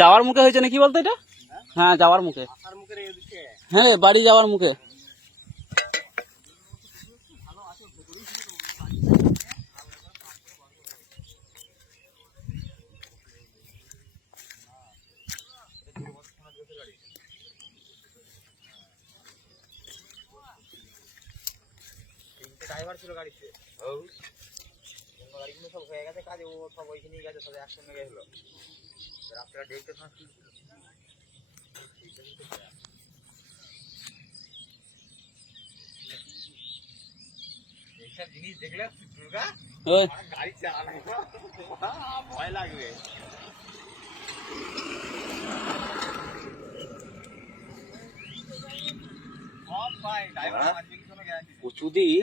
যাওয়ার মুখে হয়েছে নাকি বলতো এটা? হ্যাঁ যাওয়ার মুখে, হ্যাঁ বাড়ি যাওয়ার মুখে। ড্রাইভার ছিল গাড়িতে, গাড়িগুলো সব হয়ে গেছে কাজে, ও সব ওইখানেই গেছে, সব একসঙ্গে গেছিল রাত্রে দেখতে থাকি। এইসব জিনিস দেখলে দুর্গা গাড়ি চালানো ভয় লাগবে। সব ভাই ড্রাইভার আসবে কি কোনো গ্যারান্টি নেই।